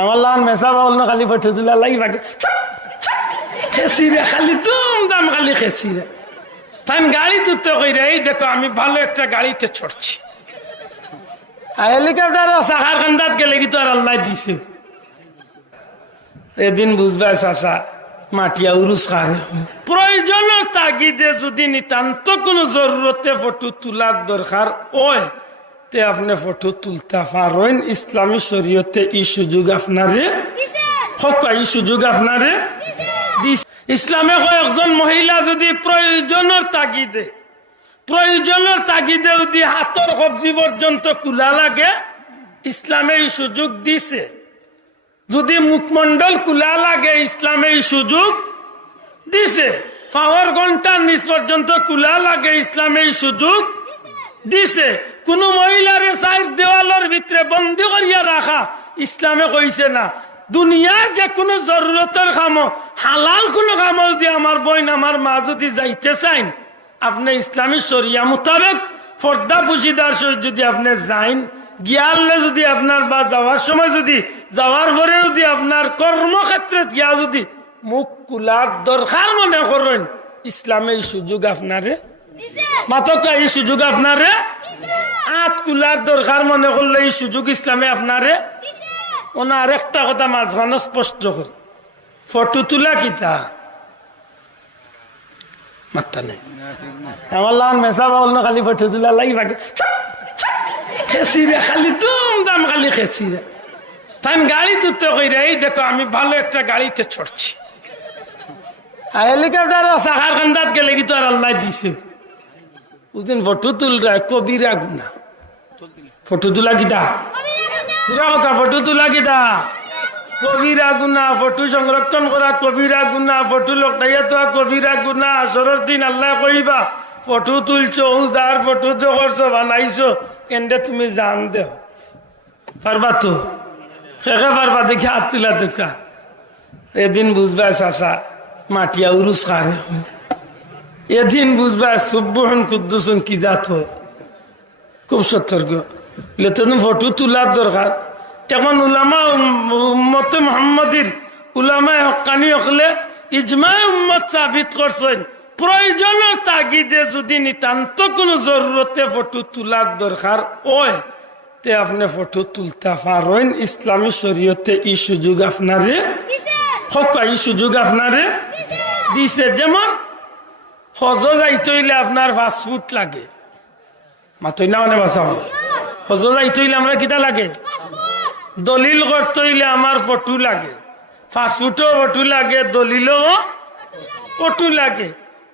আমার লান মেসা বাউল না খালি লাগি খালি দুম দাম খালি তাই গাড়ি তুলতে কই রে এই দেখো আমি ভালো একটা গাড়িতে চড়ছি। আর হেলিকপ্টার সাহার গেলে কি তো আর আল্লাহ দিছে? এদিন বুঝবে চাষা মাটিয়া উরুস খারে তাগিদে যদি নিতান্ত কোনো জরুরতে ফটো তোলার দরকার ওয় তে আপনি ফটো তুলতে পারেন ইসলামী শরীয়তে এই সুযোগ আপনারে? হক এই সুযোগ আপনারে। ইসলামে কয়েকজন মহিলা যদি প্রয়োজনের তাগিদে প্রয়োজনের তাগিদে যদি হাতর কবজি পর্যন্ত খোলা লাগে ইসলামে এই সুযোগ দিছে। যদি মুখমন্ডল খোলা লাগে ইসলামে এই সুযোগ দিছে। পাওয়ার ঘণ্টার নিচ পর্যন্ত খোলা লাগে ইসলামে এই সুযোগ দিছে, কোন মহিলারে সাইড দেওয়ালের ভিতরে বন্দি করিয়া রাখা ইসলামে কইছে না। দুনিয়ার যে কোনো জরুরতের কাম হালাল কোনো কাম যদি আমার বইন আমার মা যদি যাইতে চাইন, আপনি ইসলামী শরিয়া মোতাবেক ফর্দা পুশিদার সহিত যদি আপনি যাইন গিয়ালে যদি আপনার বা যাওয়ার সময় যদি, যাওয়ার পরে যদি আপনার কর্মক্ষেত্রে গিয়া যদি মুখ কুলার দরকার মনে করেন, ইসলামে এই সুযোগ আপনারে মাতকা এই সুযোগ আপনারে? আত কুলার দরকার মনে করলে এই সুযোগ ইসলামে আপনারে? ওনার একটা কথা মাঝখানে স্পষ্ট করে। ফটো তুলা কিতা মাত্তা নেই। আমার লান মেসা বাউল না খালি ফটো তুলা লাগি বাকি। খেসি খালি দুম দাম খালি তাই গাড়ি তুলতে এই দেখো আমি ভালো একটা গাড়িতে চড়ছি। আর হেলিকপ্টার সাহার কান্দাত গেলে কি তো আর আল্লাহ দিছে? বুঝলেন ফটো তুল রা কবিরা গুনা ফটো তুলা কিতা? ফটো তোলা কিতা? কবিরা গুনা ফটো সংরক্ষণ করা কবিরা গুনা ফটো লকটাইয়া তো কবিরা গুনা আসরের দিন আল্লাহ কইবা ফটো তুলছো যার ফটো তো করছ বানাইছো এন্ডে তুমি জান দেও? পারবা তো? শেখে পারবা দেখি হাত তুলা দেখা এদিন বুঝবা চাষা মাটিয়া উরুস খারে এদিন বুঝবা সুব্বহন কুদ্দুসন কি জাত খুব সতর্ক। লেতন ফটো তোলার দরকার। এখন উলামা উম্মতে মোহাম্মদীর উলামা হকানি হকলে ইজমায় উম্মত সাবিত করছেন। প্রয়োজনের তাগিদে যদি নিতান্ত কোনো জরুরতে ফটো তোলার দরকার ওয় তে আপনি ফটো তুলতে পারেন। ইসলামী শরীয়তে এই সুযোগ আপনারে হক এই সুযোগ আপনারে দিছে। যেমন হজ যাইতে হইলে আপনার ফাস্টফুড লাগে। মাতই না মানে বাঁচাবো হজ যাইতে হইলে আমরা কিটা লাগে? দলিল করতে হইলে আমার ফটো লাগে। ফাস্টফুডও ফটো লাগে দলিলও ফটো লাগে।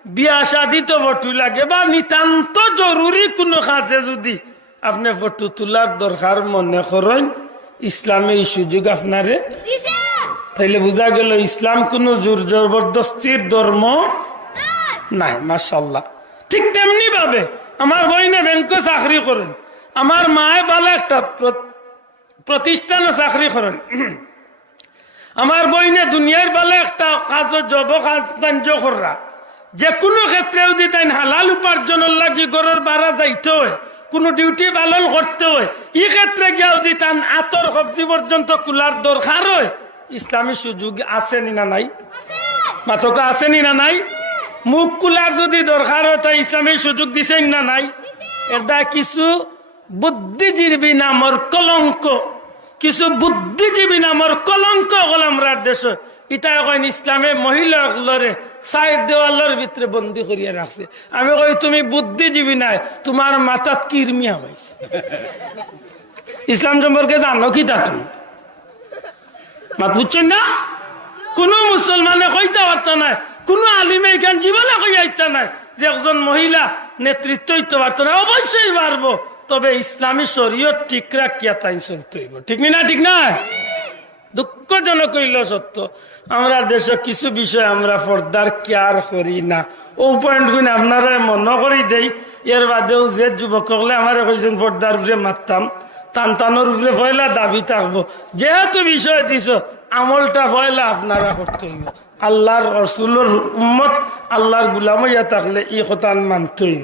বিয়া শাদি তো ফটো লাগে। বা নিতান্ত জরুরি কোনো কাজে যদি আপনি ফটো তোলার দরকার মনে করেন ইসলামে এই সুযোগ আপনারে তাইলে বোঝা গেল ইসলাম কোনো জোর জবরদস্তির ধর্ম নাই মাসাল্লাহ ঠিক তেমনি ভাবে আমার বইনে ব্যাংকে চাকরি করেন। আমার মায়ে ভালো একটা প্র- প্রতিষ্ঠানে চাকরি করেন। আমার বইনে দুনিয়ার ভালো একটা কাজ জব কাজ বাণিজ্য করা যে কোনো ক্ষেত্রে যদি তাই হালাল উপার্জনের লাগি ঘরের বাড়া যাইতে হয় কোনো ডিউটি পালন করতে হয় এই ক্ষেত্রে গিয়া যদি তান আতর সবজি পর্যন্ত কুলার দরকার হয় ইসলামী সুযোগ আছে নি না নাই? মাথকা আছে নি না নাই? মুখ কুলার যদি দরকার হয় তাই ইসলামী সুযোগ দিছেন না নাই? এটা কিছু বুদ্ধিজীবী নামর কলঙ্ক, কিছু বুদ্ধিজীবী নামর কলঙ্ক আমরা দেশ। ইটা কইন ইসলামে মহিলা লরে সাইড দেওয়ালের ভিতরে বন্দি করিয়া রাখছে আমি কই, তুমি বুদ্ধিজীবী নাই তোমার মাথাত কিরমিয়া হয়েছে ইসলাম সম্পর্কে জানো কি তা তুমি? মাত বুঝছেন না? কোন মুসলমানে কইতে পারত না কোন আলিমে এখান জীবনে কই আইতা নাই যে একজন মহিলা নেতৃত্ব হইতে পারত না, অবশ্যই পারব। তবে ইসলামী শরীয়ত ঠিক রাখিয়া তাই চলতে হইব। ঠিক না ঠিক না? দুঃখজনক হইল সত্য। আমরা দেশে কিছু বিষয় আমরা পর্দার কেয়ার করি না। ও পয়েন্ট গুণ আপনারা মনে করি দেই। এর বাদেও যে যুবক হলে আমার কইছেন, পর্দার উপরে মারতাম। টান টানোর উপরে পয়লা দাবি থাকব। যেহেতু বিষয় দিছ, আমলটা পয়লা আপনারা করতে হইব। আল্লাহর রসুলোর উম্মত আল্লাহর গুলাম হইয়া থাকলে ই কথা মানতই